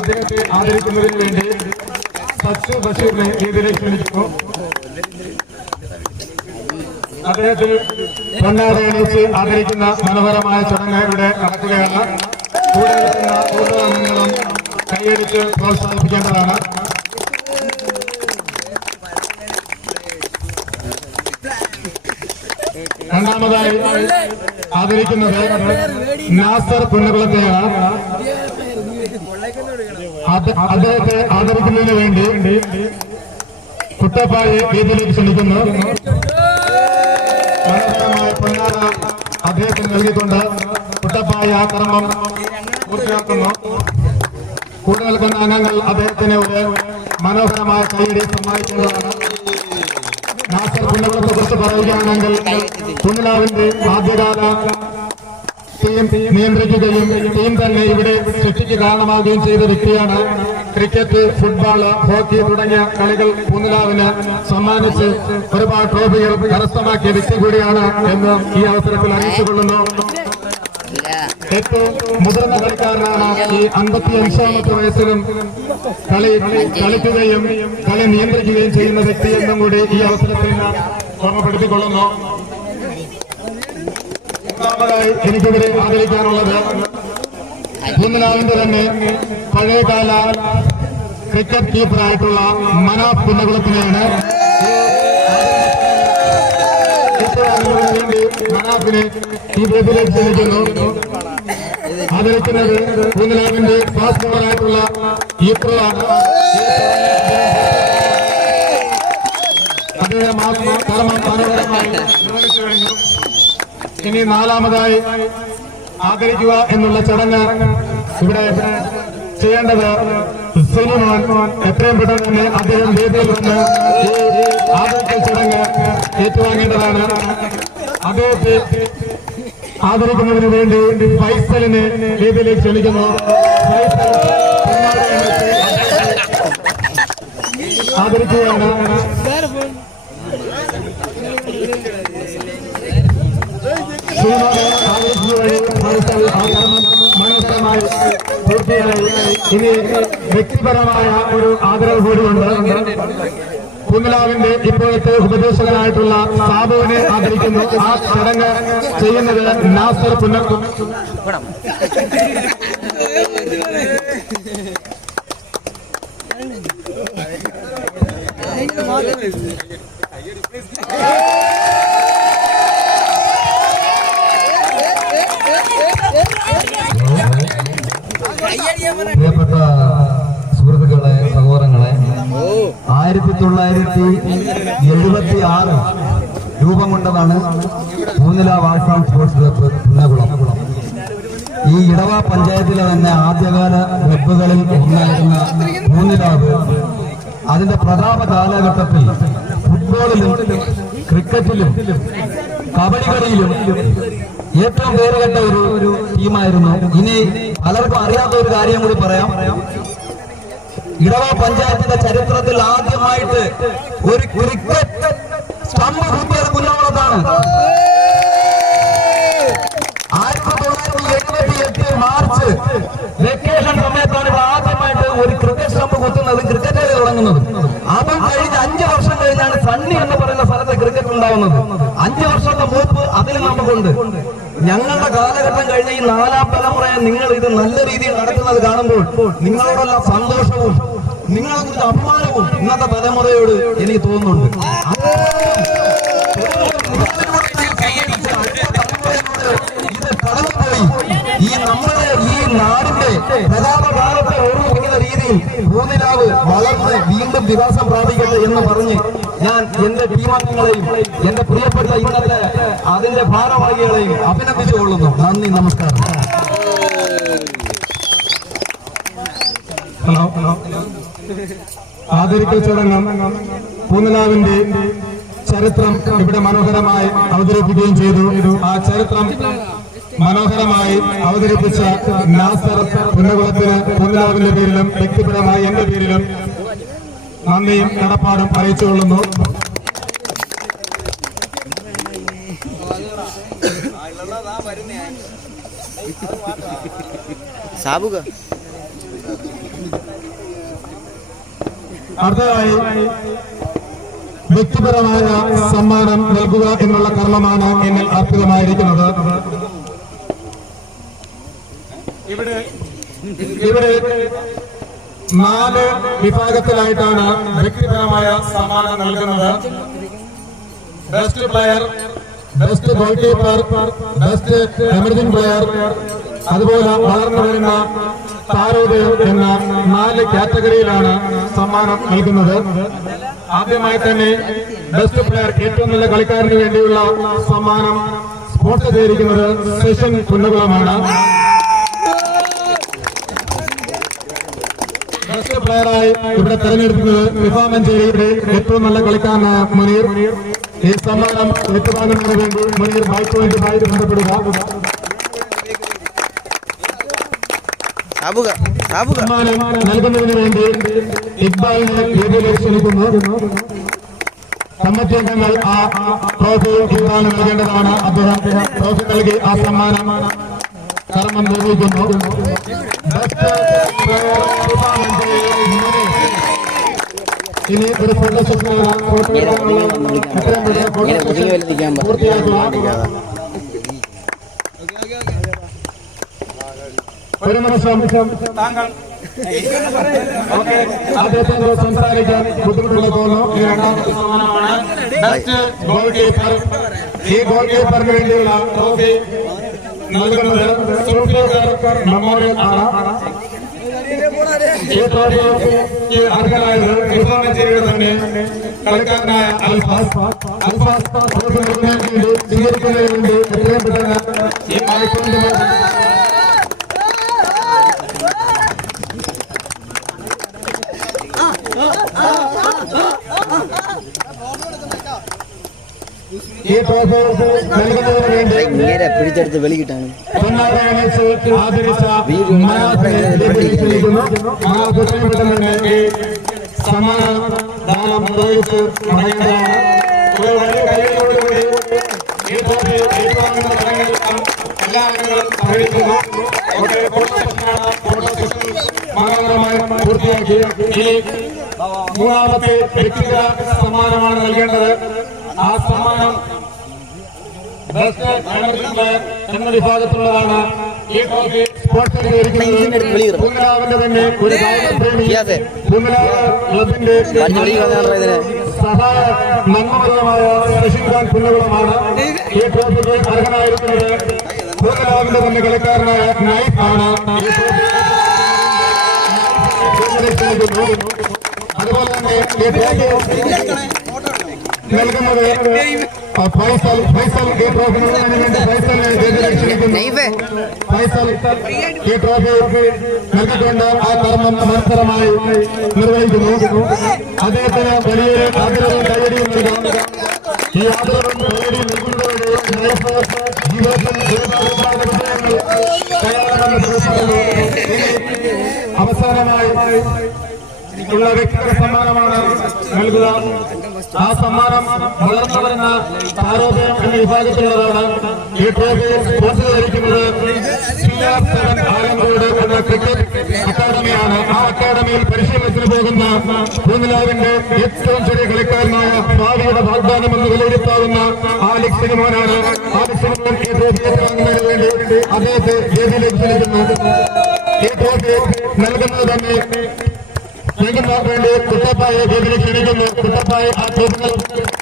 അദ്ദേഹത്തെ ആദരിക്കുന്നതിന് വേണ്ടി സച്ചു ബഷീറിനെ ഇതിലേക്ക് ക്ഷണിക്കുന്നു. അദ്ദേഹത്തെ പൊന്നാടയണിച്ച് ആദരിക്കുന്ന മനോഹരമായ ചടങ്ങ് ഇവിടെ നടക്കുകയാണ്. കൂടെ നിൽക്കുന്ന ഓരോ അംഗങ്ങളും കൈയടിച്ച് പ്രോത്സാഹിപ്പിക്കേണ്ടതാണ്. രണ്ടാമതായി ആദരിക്കുന്നത് നാസർ പുന്നകുളത്തെയാണ്. അദ്ദേഹത്തെ ആദരിക്കുന്നതിന് വേണ്ടി കുട്ടപ്പായെ വേദിയിലേക്ക് ക്ഷണിക്കുന്നു. മനോഹരമായ പൊന്നാട അദ്ദേഹത്തിന് നൽകിക്കൊണ്ട് കുട്ടപ്പായ ആ കർമ്മം പൂർത്തിയാക്കുന്നു. കൂടെ നിൽക്കുന്ന അംഗങ്ങൾ അദ്ദേഹത്തിന് ഒരു മനോഹരമായ കൈയടി സമ്മാനിക്കുന്നതാണ്. നാസർ പുന്നകുളത്തെ കുറിച്ച് പറയുകയാണെങ്കിൽ പുന്നലാവിന്റെ ആദ്യകാല ടീം നിയന്ത്രിക്കുകയും ടീം തന്നെ ഇവിടെ സൃഷ്ടിക്ക് കാരണമാവുകയും ചെയ്ത വ്യക്തിയാണ്. ക്രിക്കറ്റ്, ഫുട്ബോള്, ഹോക്കി തുടങ്ങിയ കളികൾ പുന്നലാവിന് സമ്മാനിച്ച് ഒരുപാട് ട്രോഫികൾ കരസ്ഥമാക്കിയ വ്യക്തി കൂടിയാണ് എന്ന് ഈ അവസരത്തിൽ അറിയിച്ചുകൊള്ളുന്നു. ഏറ്റവും മുതിർന്ന കളിക്കാരനാണ്. ഈ 55ാമത്തെ വയസ്സിലും കളിക്കുകയും കളി നിയന്ത്രിക്കുകയും ചെയ്യുന്ന വ്യക്തി എന്നും കൂടി ഈ അവസരത്തിൽ ഞാൻ ഓർമ്മപ്പെടുത്തിക്കൊള്ളുന്നു. ഒന്നാമതായി എനിക്കിവിടെ ആദരിക്കാനുള്ളത് പുന്നലാവിന്റെ തന്നെ പഴയകാല ക്രിക്കറ്റ് കീപ്പറായിട്ടുള്ള മനാഫ് പുന്നകുളത്തിനെയാണ്. വേണ്ടി മനാഫിനെ ഈ വേദിയിലേക്ക് ക്ഷണിക്കുന്നു. ആദരിക്കുന്നത് പുന്നലാവിന്റെ ഫാസ്റ്റ് ബോളറായിട്ടുള്ള ഈപ്രയാണ്. അദ്ദേഹം കർമ്മം മനോഹരമായി നിർവഹിച്ചു കഴിഞ്ഞു. ഇനി നാലാമതായി ആദരിക്കുക എന്നുള്ള ചടങ്ങ് ഇവിടെ ചെയ്യേണ്ടത് സുനിമോൻ എത്രയും പെട്ടെന്ന് തന്നെ അദ്ദേഹം വേദിയിൽ വന്ന് ഈ ആദരിക്കൽ ചടങ്ങ് ഏറ്റുവാങ്ങേണ്ടതാണ്. അദ്ദേഹത്തെ ആദരിക്കുന്നതിന് വേണ്ടി ഫൈസലിനെ വേദിയിലേക്ക് ക്ഷണിക്കുന്നു. ആദരിക്കുകയാണ്. മനോഹരമായി പൂർത്തിയായി. ഇനി വ്യക്തിപരമായ ഒരു ആദരവ് കൂടിയുണ്ട്. പുന്നലാവിന്റെ ഇപ്പോഴത്തെ ഉപദേശകനായിട്ടുള്ള സാബുവിനെ ആദരിക്കുന്നു. ആ ചടങ്ങ് ചെയ്യുന്നത് നാസർ പുന്നകുളം. പ്രിയപ്പെട്ട സുഹൃത്തുക്കളെ, സഹോദരങ്ങളെ, 1976 രൂപം കൊണ്ടതാണ് പൂനിലാവ് arts and sports club Punnakulam. ഈ ഇടവ പഞ്ചായത്തിലെ തന്നെ ആദ്യകാല ക്ലബ്ബുകളിൽ ഒന്നായിരുന്ന പൂനിലാവ് അതിന്റെ പ്രതാപ കാലഘട്ടത്തിൽ ഫുട്ബോളിലും ക്രിക്കറ്റിലും കബഡി കളിയിലും ഏറ്റവും പേരുകെട്ട ഒരു ടീമായിരുന്നു. ഇനി പലർക്കും അറിയാത്ത ഒരു കാര്യം കൂടി പറയാം. ഇടവ പഞ്ചായത്തിന്റെ ചരിത്രത്തിൽ ആദ്യമായിട്ട് ഒരു ക്രിക്കറ്റ് സ്റ്റംപ് കുത്തിയത് പുന്നകുളത്താണ്. 1978 മാർച്ച് വെക്കേഷൻ സമയത്താണ് ഇവിടെ ആദ്യമായിട്ട് ഒരു ക്രിക്കറ്റ് സ്റ്റംപ് കുത്തുന്നത്, ക്രിക്കറ്റ് കളി തുടങ്ങുന്നത്. അതും കഴിഞ്ഞ് 5 വർഷം കഴിഞ്ഞാണ് സണ്ണി എന്ന് പറയുന്ന സ്ഥലത്ത് ക്രിക്കറ്റ് ഉണ്ടാവുന്നത്. 5 വർഷത്തെ മൂപ്പ് അതിൽ നമുക്കുണ്ട്. ഞങ്ങളുടെ കാലഘട്ടം കഴിഞ്ഞ ഈ 4ാം തലമുറയെ നിങ്ങൾ ഇത് നല്ല രീതിയിൽ നടത്തുന്നത് കാണുമ്പോൾ നിങ്ങളോടുള്ള സന്തോഷവും നിങ്ങളെ കുറിച്ച് അഭിമാനവും ഇന്നത്തെ തലമുറയോട് എനിക്ക് തോന്നുന്നുണ്ട്. ഇത് കടന്നുപോയി ഈ നമ്മുടെ ഈ നാടിന്റെ പ്രതാപകാലത്തെ ഓർമ്മിപ്പിക്കുന്ന രീതിയിൽ പൂനിലാവ് വളർന്ന് വീണ്ടും വികാസം പ്രാപിക്കട്ടെ എന്ന് പറഞ്ഞ് ഞാൻ എന്റെ ടീമംഗങ്ങളെയും എന്റെ പ്രിയപ്പെട്ട ഇന്നത്തെ അതിന്റെ ഭാരവാഹികളെയും അഭിനന്ദിച്ചുകൊള്ളുന്നു. നന്ദി, നമസ്കാരം. ആദരിക്കൽ ചടങ്ങ് പൂനിലാവിന്റെ ചരിത്രം ഇവിടെ മനോഹരമായി അവതരിപ്പിക്കുകയും ചെയ്തു. ആ ചരിത്രം മനോഹരമായി അവതരിപ്പിച്ച നാസർ പുന്നകുളത്തിന് പൂനിലാവിന്റെ പേരിലും വ്യക്തിപരമായി എന്റെ പേരിലും നന്ദിയും കടപ്പാടും അറിയിച്ചുകൊള്ളുന്നു. സാബുക അടുത്തതായി വ്യക്തിപരമായ സമ്മാനം നൽകുക എന്നുള്ള കർമ്മമാണ് എന്നിൽ അർപ്പിതമായിരിക്കുന്നത്. ഇവിടെ 4 വിഭാഗത്തിലായിട്ടാണ് വ്യക്തിപരമായ സമ്മാനം നൽകുന്നത്. Best player, best goal keeper, best emerging player, അതുപോലെ വളർന്നു വരുന്ന താരോദയം എന്ന 4 കാറ്റഗറിയിലാണ് സമ്മാനം നൽകുന്നത്. ആദ്യമായി തന്നെ ബെസ്റ്റ് പ്ലെയർ, ഏറ്റവും നല്ല കളിക്കാരന് വേണ്ടിയുള്ള സമ്മാനം സ്പോൺസർ ചെയ്തിരിക്കുന്നത് സെഷൻ കുന്നകുളമാണ്. ബെസ്റ്റ് പ്ലെയറായി ഇവിടെ തെരഞ്ഞെടുക്കുന്നത് വിഭാമഞ്ചേരിയുടെ ഏറ്റവും നല്ല കളിക്കാരനായ മുനീർ. ഈ സമ്മാനം ഏറ്റുവാങ്ങുന്നതിന് വേണ്ടി മുനീർ ബൈക്ക് പോയിന്റുമായി ബന്ധപ്പെടുക. സമ്മാനം നൽകുന്നതിന് വേണ്ടി ഇക്ബാലിനെ വേദിയിലേക്ക് ക്ഷണിക്കുന്നു. കമ്മിറ്റി അംഗങ്ങൾ ആ ട്രോഫി ഇക്ബാലിന് നൽകേണ്ടതാണ്. അദ്ദേഹം ട്രോഫി നൽകി ആ സമ്മാനം കർമ്മം നിർവഹിക്കുന്നു. ഇനി ഒരു ഫോട്ടോ സെഷനാണ്. ഒരു നിമിഷം താങ്കൾ അദ്ദേഹത്തെ സംസാരിക്കാൻ ബുദ്ധിമുട്ടുള്ള തോന്നുന്നു. ഈ രണ്ടാമത്തെ സമ്മാനമാണ് ബെസ്റ്റ് ഗോൾ കീപ്പർ. ഈ ഗോൾ കീപ്പറിന് വേണ്ടിയുള്ള ട്രോഫി നൽകുന്നത് മെമ്മോറിയൽ ആണ്. ഈ ട്രോഫിക്ക് അർഹനായത് വിഭാമഞ്ചേരിയുടെ തന്നെ കളിക്കാരനായ അൽഫാസ് ട്രോഫി നൽകുന്നതിന് വേണ്ടി സ്വീകരിക്കുന്നതിന് വേണ്ടി എത്രയും പെട്ടെന്ന് ഈ മൈക്രോന്റെ ഈ ട്രോഫി നൽകുന്നതിന് വേണ്ടി പിടിച്ചെടുത്ത് വെളിക്കിട്ടാണ് ആദരിച്ച ഈ സമ്മാന ദാനം നിർവഹിച്ച് മടങ്ങുന്നതാണ്. ഒരു വലിയ കൈയോടുകൂടി ഈ ട്രോഫി ഏറ്റുവാങ്ങുന്ന ചടങ്ങിൽ എല്ലാ അംഗങ്ങളും സഹകരിക്കുന്നു. ഫോട്ടോ സെഷൻ മനോഹരമായി പൂർത്തിയാക്കി ഈ 3ാമത്തെ വ്യക്തിഗത സമ്മാനമാണ് നൽകേണ്ടത്. ആ സമ്മാനം ബെസ്റ്റ് എമർജിംഗ് പ്ലെയർ എന്ന വിഭാഗത്തിലുള്ളതാണ്. ഈ ട്രോഫി സ്പോൺസർ ചെയ്തിരിക്കുന്നത് പൂങ്കാവിന്റെ തന്നെ ഒരു പ്രേമി പൂങ്കാവ് ക്ലബിന്റെ സഹായ നന്മപരമായ ശശികാന്ത് പുന്നകുളമാണ്. ഈ ട്രോഫിക്ക് അർഹനായിരിക്കുന്നത് പൂങ്കാവിന്റെ തന്നെ കളിക്കാരനായ നൈഫ് ആണ്. അതുപോലെ തന്നെ ഈ ട്രോഫി നൽകുന്നത് ഫൈസൽ ഈ ട്രോഫി നൽകുന്നതിന് വേണ്ടി ഫൈസലിനെ ഫൈസൽ ഈ ട്രോഫി നൽകിക്കൊണ്ട് ആ കർമ്മം മത്സരമായി നിർവഹിക്കുന്നു. അദ്ദേഹത്തിന് വലിയൊരു ആദരവും കൈയടിയും നൽകാം. ഈ ആദരവും കൈയടിയും നൽകുന്നതോടെ ജീവിതത്തിൽ ഒരുപാട് വിജയങ്ങൾ കൈവരിക്കുന്നു. അവസാനമായി ഉള്ള വ്യക്തിഗത സമ്മാനമാണ് നൽകുക. ആ സമ്മാനം വളർന്നു വരുന്ന താരോദയം എന്ന വിഭാഗത്തിലുള്ളതാണ്. ഈ ട്രോഫി സ്പോൺസർ ചെയ്തിരിക്കുന്നത് CR7 ആലങ്കോട് എന്ന ക്രിക്കറ്റ് അക്കാദമിയാണ്. ആ അക്കാദമിയിൽ പരിശീലനത്തിന് പോകുന്ന പൂനിലാവിന്റെ ഏറ്റവും ചെറിയ കളിക്കാരനായ ഭാവിയുടെ വാഗ്ദാനം എന്ന് വിലയിരുത്താവുന്ന ആലിക് സിനിമോനാണ്. ആലിക് സിനിമോൻ ഈ ട്രോഫി ഏറ്റുവാങ്ങുന്നതിന് വേണ്ടി അദ്ദേഹത്തെ വേദിയിലേക്ക് ക്ഷണിക്കുന്നു. ഈ ട്രോഫി നൽകുന്നത് തന്നെ നൽകുന്നതിന് വേണ്ടി കുട്ടപ്പായെ വേദിയിൽ ക്ഷണിക്കുന്നു. കുട്ടപ്പായ ആ ട്രോഫികൾ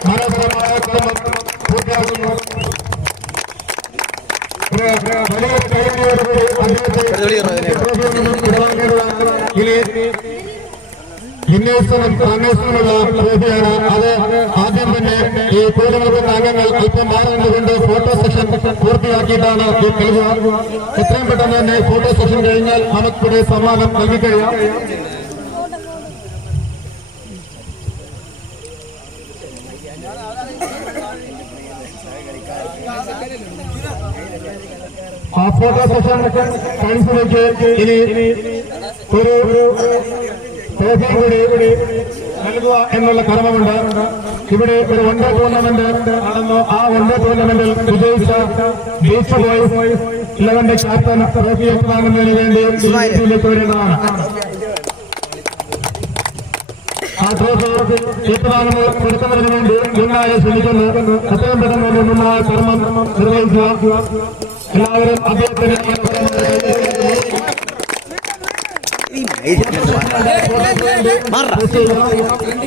മനോഹരമായ കർമ്മം പൂർത്തിയാക്കുന്നു. വലിയ കൈയടിയോടുകൂടി അദ്ദേഹത്തെ ട്രോഫിയിൽ നിന്നും വിടവാങ്ങേണ്ടതാണ്. ഇനി അന്വേഷണമുള്ള ട്രോഫിയാണ്. അത് ആദ്യം തന്നെ ഈ കൂടിനിൽക്കുന്ന അംഗങ്ങൾ അല്പം മാറി നിന്നുകൊണ്ട് ഫോട്ടോ സെഷൻ പൂർത്തിയാക്കിയിട്ടാണ് ഈ നൽകുക. എത്രയും പെട്ടെന്ന് തന്നെ ഫോട്ടോ സെഷൻ കഴിഞ്ഞാൽ നമുക്കിവിടെ സമ്മാനം നൽകിക്കഴിയാം. ആ ഫോട്ടോ സെഷൻ കൗൺസിലേക്ക് ഇനി ഒരു ട്രോഫി കൂടി നൽകുക എന്നുള്ള കർമ്മമുണ്ട്. ഇവിടെ ഒരു വൺഡേ ടൂർണമെന്റ് നടന്നു. ആ വൺഡേ ടൂർണമെന്റിൽ വിജയിച്ച ബീച്ച് ബോയ്സ് 11 ക്യാപ്റ്റൻ ട്രോഫി ഏറ്റുവാങ്ങുന്നതിന് വേണ്ടി ലേക്ക് വരേണ്ടതാണ്. ആ ട്രോഫി ഏറ്റുവാങ്ങുന്നത് കൊടുക്കുന്നതിന് വേണ്ടി മുന്നായി ശ്രമിക്കുന്നു. എത്രയും പെട്ടെന്ന് മുന്നായ കർമ്മം നിർവഹിക്കുക. എല്ലാവരും അദ്ദേഹത്തിന്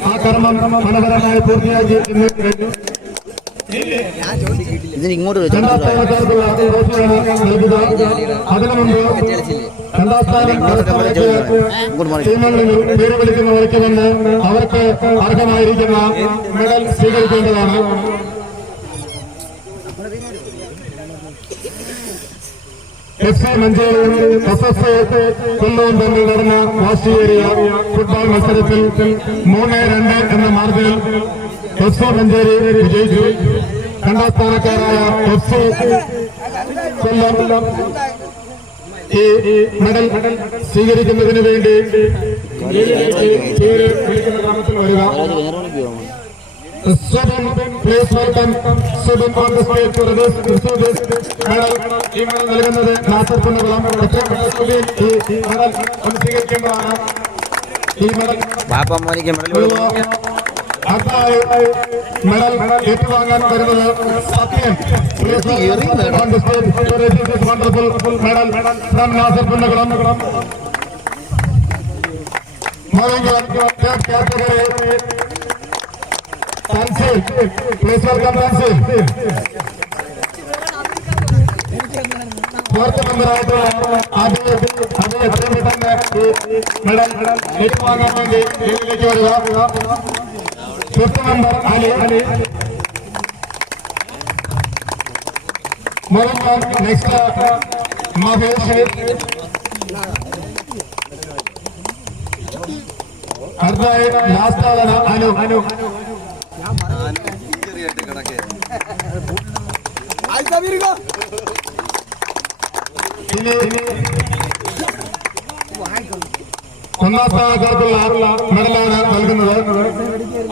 ആ കർമ്മം മനോഹരമായി പൂർത്തിയാക്കി കഴിഞ്ഞു. ഇതിന് ഇങ്ങോട്ട് അതിനു മുമ്പ് രണ്ടാം സ്ഥാനം ടീമുകളിൽ പേര് വിളിക്കുന്നവർക്ക് വന്ന് അവർക്ക് അർഹമായിരിക്കുന്ന മെഡൽ സ്വീകരിക്കേണ്ടതാണ്. FC മഞ്ചേരിയും SSA കൊല്ലവും തമ്മിൽ നടന്ന വാശിയേറിയ ഫുട്ബോൾ മത്സരത്തിൽ 3-2 എന്ന മാർജിനിൽ FC മഞ്ചേരി വിജയിച്ചു. രണ്ടാം സ്ഥാനക്കാരായ FC കൊല്ലം ഈ മെഡൽ സ്വീകരിക്കുന്നതിന് വേണ്ടി പേര് വിളിക്കുന്ന ക്രമത്തിൽ വരിക. Please welcome Subin on the stage to receive this medal. ഈ മെഡൽ നൽകുന്നത് നാസർ കുന്നകുളം. സുബിൻ ഈ മെഡൽ ഒന്ന് സ്വീകരിക്കേണ്ടതാണ്. ഈ മെഡൽ അടുത്തായി മെഡൽ ഏറ്റുവാങ്ങാൻ വരുന്നത് Sathyan. On the stage to receive this wonderful medal from Nasar Kunnamkulam. Moving on to third category. Tansil, please welcome Tansil. Fourth member ആയിട്ടുള്ള അത് എത്രയും പെട്ടെന്ന് മെഡൽ ഏറ്റുവാങ്ങാൻ വേണ്ടി വേദിയിലേക്ക് വരിക. Fifth member Ali. Next Mahesh. അടുത്തായി ലാസ്റ്റ് ആളാണ് അനു. ഒന്നാം സ്ഥാനക്കാർക്കുള്ള മെഡലാണ് നൽകുന്നത്.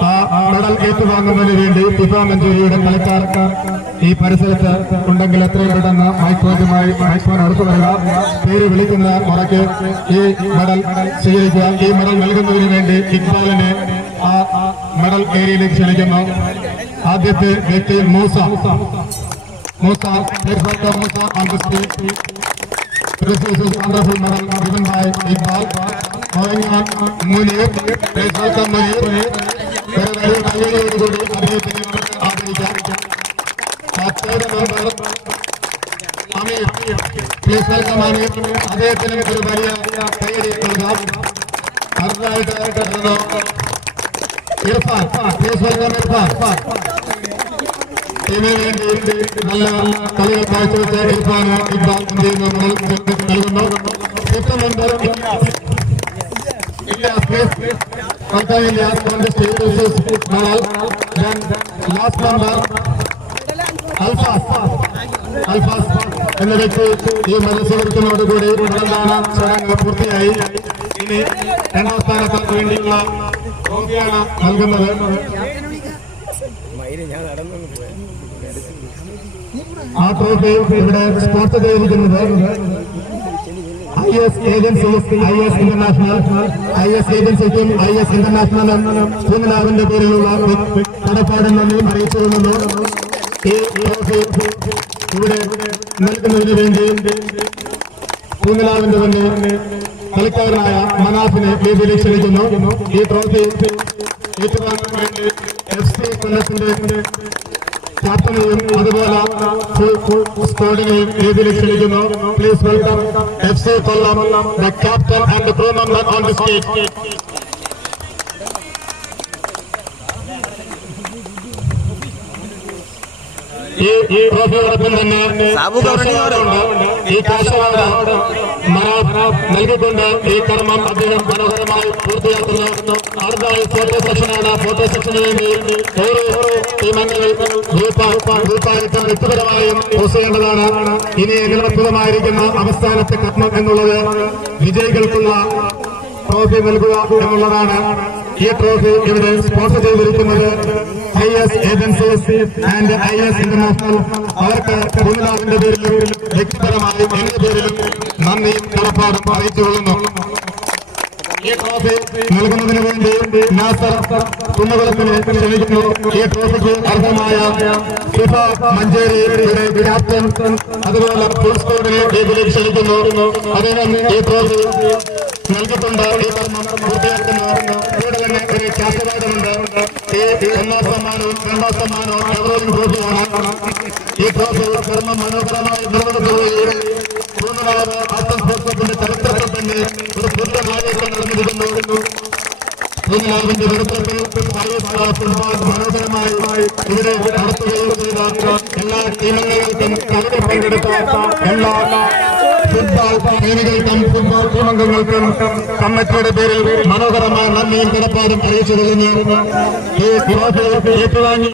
ആ മെഡൽ ഏറ്റുവാങ്ങുന്നതിന് വേണ്ടി ഫിഫ മഞ്ചേരിയുടെ കളിക്കാർ ഈ പരിസരത്ത് ഉണ്ടെങ്കിൽ എത്രയും പെട്ടെന്ന് മൈക്രോഫോൺ അടുത്തു വരിക. പേര് വിളിക്കുന്ന മുറയ്ക്ക് ഈ മെഡൽ സ്വീകരിക്കുക. ഈ മെഡൽ നൽകുന്നതിന് വേണ്ടി ഇക്ബാലിനെ ആ മെഡൽ ഏരിയയിലേക്ക് ക്ഷണിക്കുന്നു. ആദ്യത്തെ വ്യക്തി Musa. Musa on the stage. This is his wonderful medal given by Iqbal. Moving on, Munir. Please welcome Munir. Third member, Amir. Please welcome Amir. അദ്ദേഹത്തിന് ഒരു വലിയ കൈയടി നൽകാം. അടുത്തതായിട്ട് ഇർഫാൻ. Please welcome Irfan. ടീമിന് വേണ്ടി നല്ല കളികൾ കാഴ്ചവെച്ച ഇർഫാന് ഇക്ബാൽ നൽകുന്നു. Fifth member last member Alfas എന്ന വ്യക്തി ഈ മത്സരത്തിനോടുകൂടി പ്രധാന ചടങ്ങ് പൂർത്തിയായി. ഇനി രണ്ടാം സ്ഥാനക്കാർക്ക് വേണ്ടിയുള്ള ട്രോഫിയാണ് നൽകുന്നത്. ആ ട്രോഫി ഇവിടെ സ്പോൺസർ ചെയ്തിരിക്കുന്നത് IS ഏജൻസിക്കും IS ഇന്റർനാഷണൽ പൂങ്കുലാവിന്റെ പേരിലുള്ള കടപ്പാടും നന്ദിയും അറിയിച്ചുകൊള്ളുന്നു. ഈ ട്രോഫി ഇവിടെ നൽകുന്നതിന് വേണ്ടി പൂങ്കുലാവിന്റെ തന്നെ കളിക്കാരനായ മനാഫിനെ വേദിയിലേക്ക് ക്ഷണിക്കുന്നു. ഈ ട്രോഫി ഏറ്റുവാങ്ങാൻ വേണ്ടി FC കൊല്ലത്തിന്റെ ക്യാപ്റ്റനെയും അതുപോലെ സ്ക്വാഡിനെയും വേദിയിലേക്ക് ക്ഷണിക്കുന്നു. Please welcome FC Kollam, the captain and the crew member on the stage. ഈ ട്രോഫിയോടൊപ്പം തന്നെ ഈ കാശ് നൽകിക്കൊണ്ട് ഈ കർമ്മം അദ്ദേഹം മനോഹരമായി പൂർത്തിയാക്കുന്നു. അടുത്തായി ഫോട്ടോ സെക്ഷനാണ്. ഫോട്ടോ സെക്ഷന് വേണ്ടി ഓരോ ടീമംഗങ്ങൾ ഗ്രൂപ്പായിട്ട് വ്യക്തിപരമായും പോസ്റ്റ് ചെയ്യേണ്ടതാണ്. ഇനി ഏകലപ്രദമായിരിക്കുന്ന അവസാനത്തെ കർമ്മം എന്നുള്ളത് വിജയികൾക്കുള്ള ട്രോഫി നൽകുക എന്നുള്ളതാണ്. ഈ ട്രോഫി ഇവിടെ സ്പോൺസർ ചെയ്തിരിക്കുന്നത് IS agencies and IS international അവർക്ക് കുഞ്ഞുനാവിന്റെ പേരിലും വ്യക്തിപരമായും എന്റെ പേരിലും നന്ദിയും കടപ്പാടും അറിയിച്ചുകൊള്ളുന്നു. ഈ ട്രോഫി നൽകുന്നതിന് വേണ്ടി നാസർ കുന്നകുളത്തിനെ ക്ഷണിക്കുന്നു. ഈ ട്രോഫിക്ക് അർഹമായ ഫിഫ മഞ്ചേരിയുടെ ക്യാപ്റ്റൻ അതുപോലെ ഫുൾ സ്കോഡിനെ ഇതിലേക്ക് ക്ഷണിക്കുന്നു. അതിന് ഈ ട്രോഫി നൽകിക്കൊണ്ട് ഈ കർമ്മം പൂർത്തിയാക്കുന്നു. ഇവിടെ തന്നെ ഒരു ക്യാഷ് അവാർഡുണ്ട്. ഈ ഒന്നാം സമ്മാനവും രണ്ടാം സമ്മാനവും എവറോളിംഗ് ട്രോഫിയാണ്. ഈ ട്രോഫി കർമ്മം മനോഹരമായി നിർവഹിക്കുകയും പൂർണ്ണനാഥ് ആത്മസ്പോർട്സിന്റെ ചരിത്രത്തിൽ തന്നെ ഒരു പുതിയ നായകൻ നടന്നിരിക്കുന്നു. പൂർണ്ണനാഥിന്റെ നേതൃത്വത്തിൽ ഫുട്ബോൾ മനോഹരമായി ഇവിടെ നടത്തുകയും ചെയ്ത എല്ലാ ടീമംഗങ്ങൾക്കും കളിയിൽ പങ്കെടുത്ത എല്ലാ ഫുട്ബോൾ പ്രേമികൾക്കും ഫുട്ബോൾ ടീമംഗങ്ങൾക്കും കമ്മിറ്റിയുടെ പേരിൽ മനോഹരമായ നന്ദിയും കടപ്പാടും അറിയിച്ചു കൊള്ളുന്നു. ഈ ട്രോഫി ഏറ്റുവാങ്ങി